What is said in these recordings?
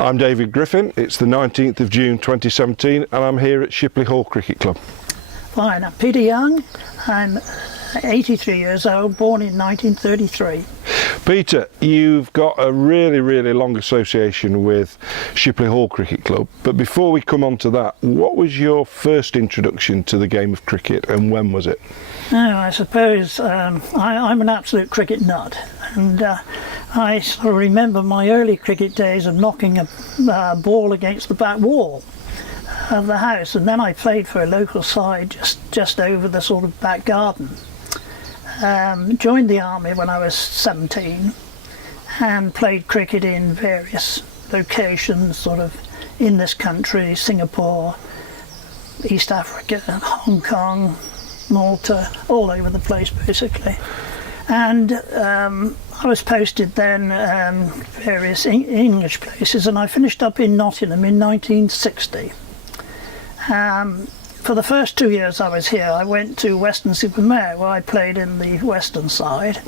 I'm David Griffin. It's the 19th of June 2017 and I'm here at Shipley Hall Cricket Club. Fine, I'm Peter Young. I'm 83 years old, born in 1933. Peter, you've got a really long association with Shipley Hall Cricket Club, but before we come on to that, what was your first introduction to the game of cricket and when was it? Oh, I suppose I'm an absolute cricket nut, and I sort of remember my early cricket days of knocking a ball against the back wall of the house, and then I played for a local side just over the sort of back garden. Joined the army when I was 17 and played cricket in various locations sort of in this country, Singapore, East Africa, Hong Kong, Malta, all over the place basically. And I was posted then various English places, and I finished up in Nottingham in 1960. For the first 2 years I was here, I went to Weston-super-Mare, where I played in the western side,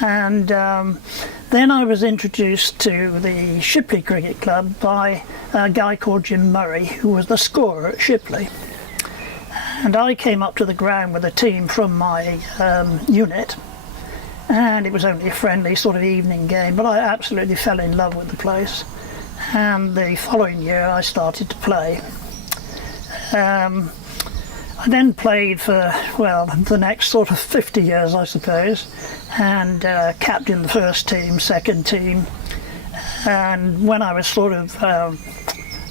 and then I was introduced to the Shipley Cricket Club by a guy called Jim Murray, who was the scorer at Shipley. And I came up to the ground with a team from my unit, and it was only a friendly sort of evening game, but I absolutely fell in love with the place. And the following year I started to play. I then played for, well, the next sort of 50 years, I suppose, and captained the first team, second team, and when I was sort of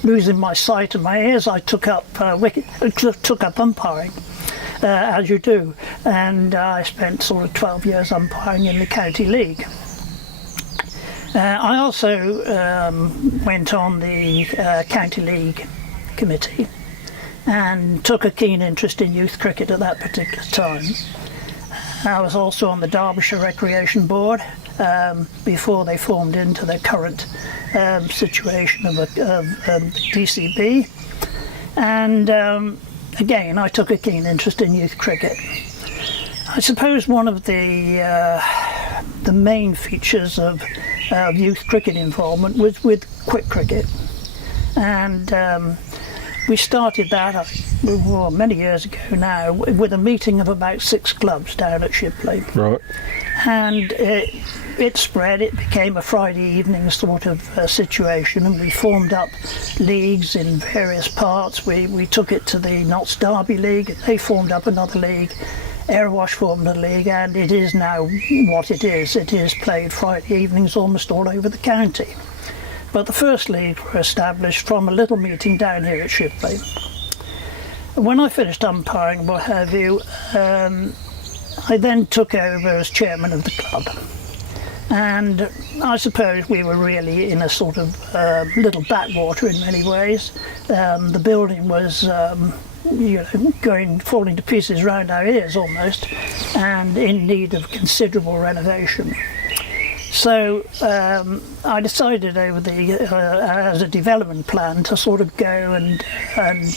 losing my sight and my ears, I took up umpiring, as you do, and I spent sort of 12 years umpiring in the county league. I also went on the county league committee and took a keen interest in youth cricket at that particular time. I was also on the Derbyshire Recreation Board before they formed into their current situation of DCB, and again I took a keen interest in youth cricket. I suppose one of the main features of youth cricket involvement was with quick cricket, and we started that many years ago now with a meeting of about 6 clubs down at Shipley. Right. And it spread, it became a Friday evening sort of situation, and we formed up leagues in various parts. We took it to the Notts Derby League, they formed up another league, Airwash formed a league, and it is now what it is. It is played Friday evenings almost all over the county. But the first league were established from a little meeting down here at Shipley. When I finished umpiring, what have you, I then took over as chairman of the club. And I suppose we were really in a sort of little backwater in many ways. The building was falling to pieces round our ears almost, and in need of considerable renovation. So I decided over as a development plan to sort of go and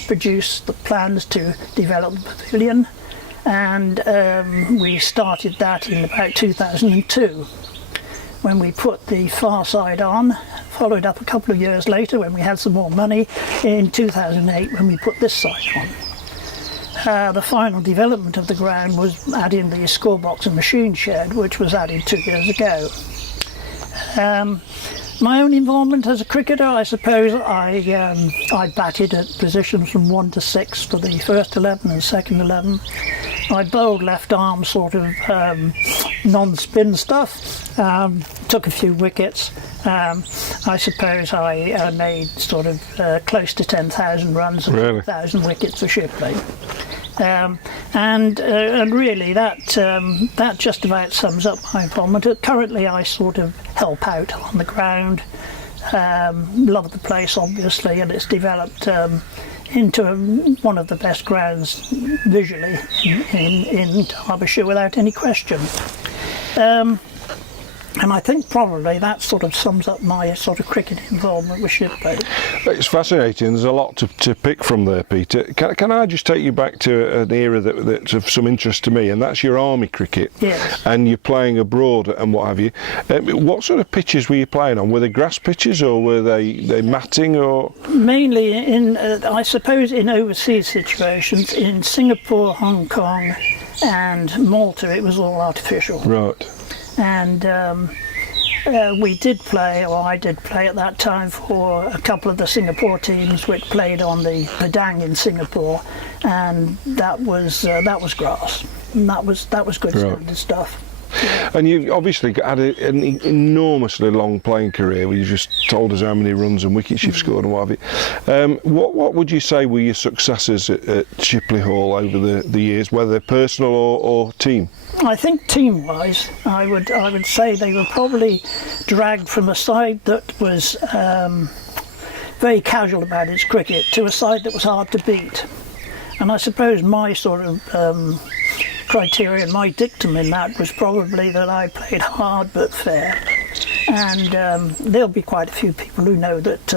produce the plans to develop the pavilion, and we started that in about 2002 when we put the far side on, followed up a couple of years later when we had some more money in 2008 when we put this side on. The final development of the ground was adding the scorebox and machine shed, which was added 2 years ago. My own involvement as a cricketer, I suppose I batted at positions from 1 to 6 for the first 11 and second 11. I bowled left arm sort of non-spin stuff, took a few wickets. I suppose I made sort of close to 10,000 runs and 1,000 wickets for Shipley. And really that just about sums up my involvement. Currently I sort of help out on the ground, love the place obviously, and it's developed into one of the best grounds visually in Derbyshire without any question. And I think probably that sort of sums up my sort of cricket involvement with Shipley. It's fascinating. There's a lot to pick from there, Peter. Can I just take you back to an era that's of some interest to me, and that's your army cricket. Yes. And you're playing abroad and what have you. What sort of pitches were you playing on? Were they grass pitches or were they matting or? Mainly in, I suppose, in overseas situations. In Singapore, Hong Kong, and Malta, it was all artificial. Right. And we did play, or I did play at that time for a couple of the Singapore teams which played on the Padang in Singapore, and that was grass, and that was good standard stuff. And you've obviously had an enormously long playing career where you just told us how many runs and wickets you've scored and what have you. What would you say were your successes at Shipley Hall over the years, whether personal or team? I think team-wise, I would say they were probably dragged from a side that was very casual about its cricket to a side that was hard to beat. And I suppose my sort of criteria, my dictum in that was probably that I played hard but fair. And there'll be quite a few people who know that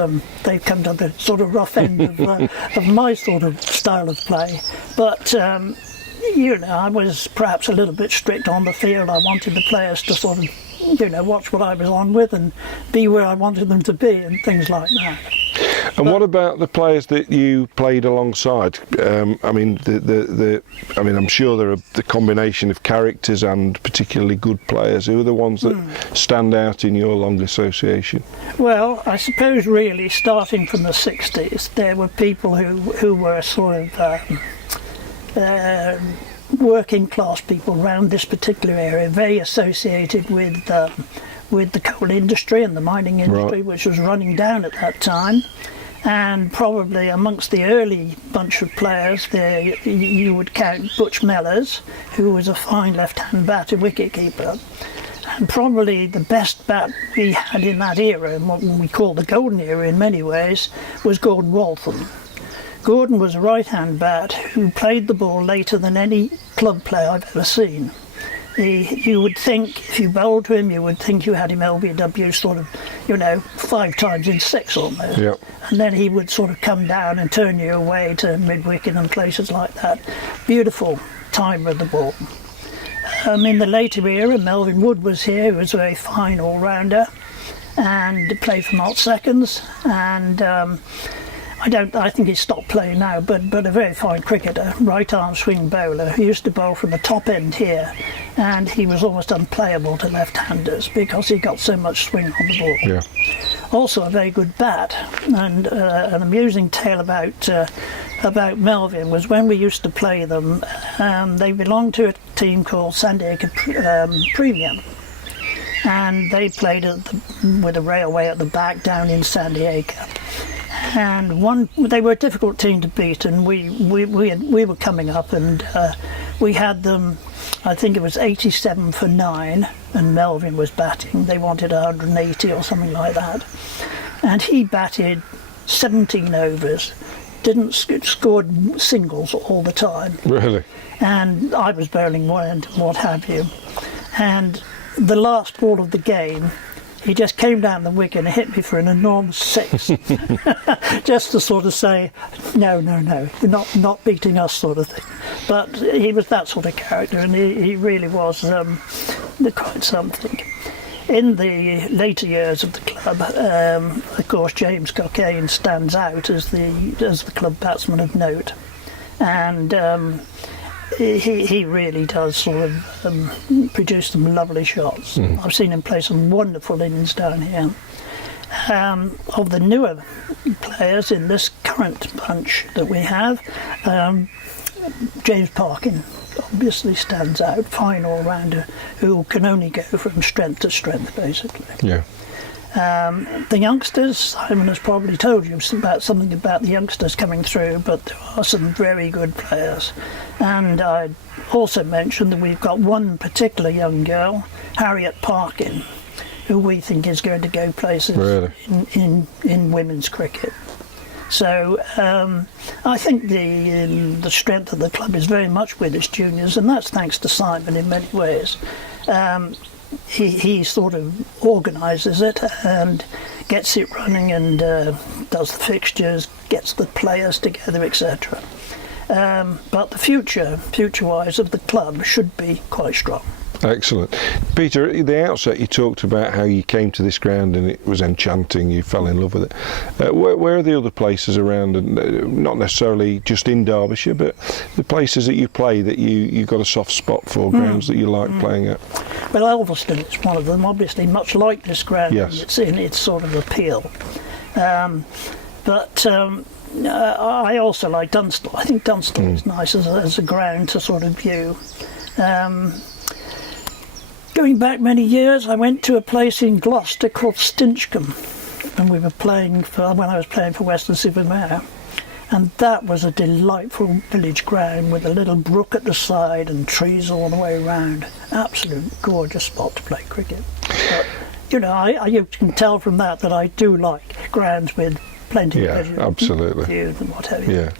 they've come to the sort of rough end of my sort of style of play. But you know, I was perhaps a little bit strict on the field. I wanted the players to sort of, you know, watch what I was on with and be where I wanted them to be and things like that. And what about the players that you played alongside? I mean, I'm sure there are the combination of characters and particularly good players. Who are the ones that stand out in your long association? Well, I suppose really starting from the 60s, there were people who were sort of working class people around this particular area, very associated with the coal industry and the mining industry, right, which was running down at that time. And probably amongst the early bunch of players there, you would count Butch Mellors, who was a fine left-hand batter wicket-keeper. And probably the best bat we had in that era, and what we call the golden era in many ways, was Gordon Waltham. Gordon was a right-hand bat who played the ball later than any club player I've ever seen. You would think, if you bowled to him, you would think you had him LBW sort of, you know, 5 times in 6 almost. Yep. And then he would sort of come down and turn you away to mid-wicket and places like that. Beautiful timer of the ball. In the later era, Melvin Wood was here, who was a very fine all-rounder and played for not seconds. And I think he's stopped playing now, but a very fine cricketer, right-arm swing bowler. He used to bowl from the top end here, and he was almost unplayable to left-handers because he got so much swing on the ball. Yeah. Also a very good bat, and an amusing tale about Melvin was when we used to play them, they belonged to a team called San Diego Premium. And they played with a railway at the back down in San Diego. And they were a difficult team to beat, and we were coming up, and we had them, I think it was 87 for 9, and Melvin was batting. They wanted 180 or something like that. And he batted 17 overs, scored singles all the time. Really? And I was bowling one and what have you. And the last ball of the game, he just came down the wicket and hit me for an enormous 6, just to sort of say, no, you're not beating us, sort of thing. But he was that sort of character, and he really was quite something. In the later years of the club, of course, James Cockayne stands out as the club batsman of note, and he really does sort of produce some lovely shots. I've seen him play some wonderful innings down here. Of the newer players in this current bunch that we have, James Parkin obviously stands out, fine all-rounder who can only go from strength to strength, basically. Yeah. The youngsters, Simon has probably told you something about the youngsters coming through, but there are some very good players. And I'd also mention that we've got one particular young girl, Harriet Parkin, who we think is going to go places in women's cricket. So I think the strength of the club is very much with its juniors, and that's thanks to Simon in many ways. he sort of organises it and gets it running and does the fixtures, gets the players together, etc. But the future-wise of the club should be quite strong. Excellent. Peter, at the outset you talked about how you came to this ground and it was enchanting, you fell in love with it. Where are the other places around, and not necessarily just in Derbyshire, but the places that you play that you got a soft spot for, grounds that you like playing at? Well, Elverston is one of them, obviously, much like this ground. Yes. It's in its sort of appeal. But I also like Dunstall. I think Dunstall is nice as a ground to sort of view. Going back many years, I went to a place in Gloucester called Stinchcombe, and we were playing when I was playing for Weston-super-Mare, and that was a delightful village ground with a little brook at the side and trees all the way around. Absolute gorgeous spot to play cricket. But, you know, you can tell from that I do like grounds with plenty of absolutely. views and what have you. Yeah.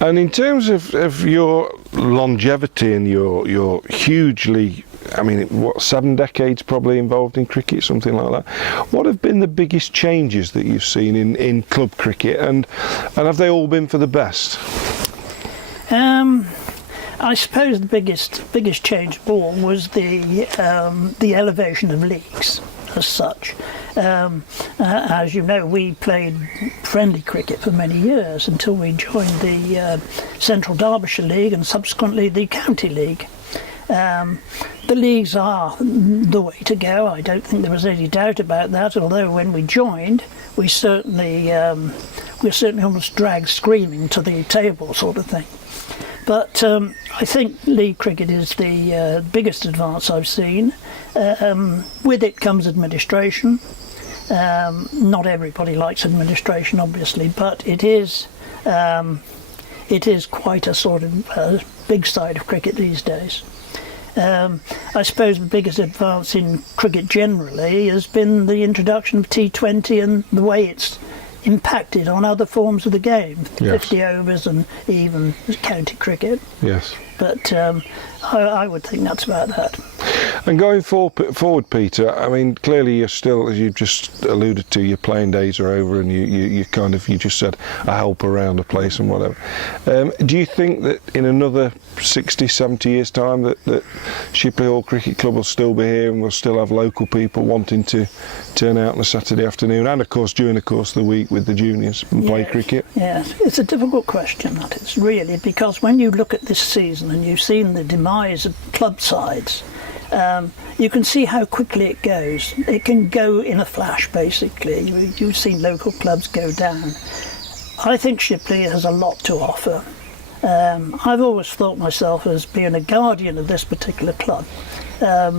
And in terms of your longevity and your hugely, I mean, what, 7 decades probably involved in cricket, something like that. What have been the biggest changes that you've seen in club cricket, and have they all been for the best? I suppose the biggest change of all was the elevation of leagues as such. As you know, we played friendly cricket for many years until we joined the Central Derbyshire League and subsequently the County League. The leagues are the way to go. I don't think there was any doubt about that, although when we joined we certainly almost dragged screaming to the table sort of thing. But I think league cricket is the biggest advance I've seen. With it comes administration. Not everybody likes administration, obviously, but it is quite a sort of big side of cricket these days. I suppose the biggest advance in cricket generally has been the introduction of T20 and the way it's impacted on other forms of the game, 50 overs and even county cricket. Yes. But I would think that's about that. And going forward, Peter, I mean, clearly you're still, as you've just alluded to, your playing days are over, and you just said a help around a place and whatever. Do you think that in another 60, 70 years' time that Shipley Hall Cricket Club will still be here and we'll still have local people wanting to turn out on a Saturday afternoon and, of course, during the course of the week with the juniors and play cricket? Yes, it's a difficult question, that is, really, because when you look at this season and you've seen the demise of club sides, you can see how quickly it goes. It can go in a flash, basically. You've seen local clubs go down. I think Shipley has a lot to offer. I've always thought myself as being a guardian of this particular club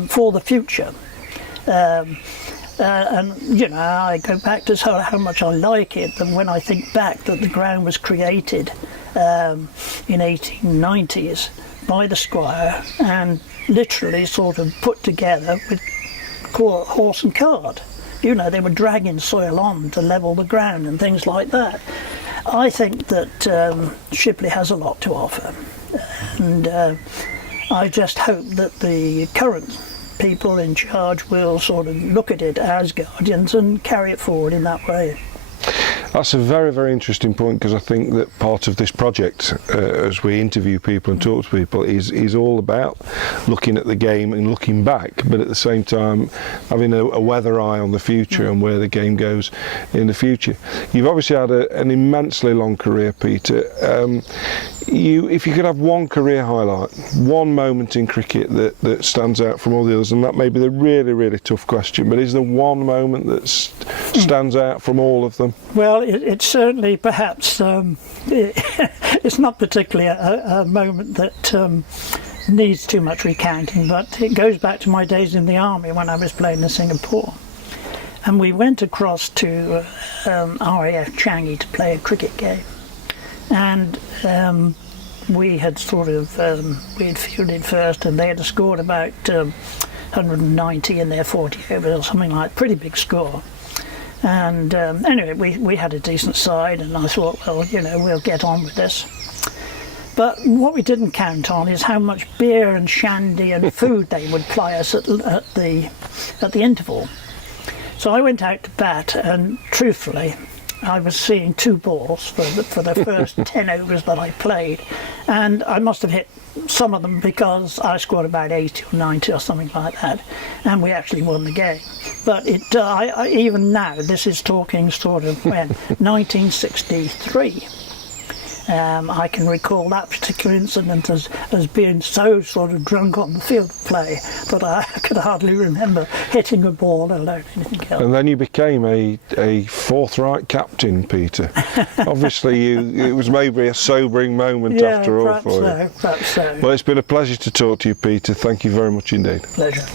for the future. And, you know, I go back to how much I like it, and when I think back that the ground was created in 1890s by the Squire and literally sort of put together with horse and cart. You know, they were dragging soil on to level the ground and things like that. I think that Shipley has a lot to offer, and I just hope that the current people in charge will sort of look at it as guardians and carry it forward in that way. That's a very, very interesting point, because I think that part of this project, as we interview people and talk to people, is all about looking at the game and looking back, but at the same time having a weather eye on the future and where the game goes in the future. You've obviously had an immensely long career, Peter. If you could have one career highlight, one moment in cricket that stands out from all the others, and that may be the really, really tough question, but is there one moment that stands out from all of them? Well, it's certainly perhaps, it's not particularly a moment that needs too much recounting, but it goes back to my days in the army when I was playing in Singapore. And we went across to RAF Changi to play a cricket game. And we had sort of, we had fielded first, and they had scored about 190 in their 40 overs or something like that, pretty big score. And anyway, we had a decent side, and I thought, well, you know, we'll get on with this. But what we didn't count on is how much beer and shandy and food they would ply us at the interval. So I went out to bat, and truthfully, I was seeing 2 balls for the first 10 overs that I played, and I must have hit some of them because I scored about 80 or 90 or something like that, and we actually won the game. But even now, this is talking sort of when 1963. I can recall that particular incident as being so sort of drunk on the field of play that I could hardly remember hitting a ball, alone anything else. And then you became a forthright captain, Peter. Obviously, it was maybe a sobering moment after all for you. Perhaps so. Well, it's been a pleasure to talk to you, Peter. Thank you very much indeed. Pleasure.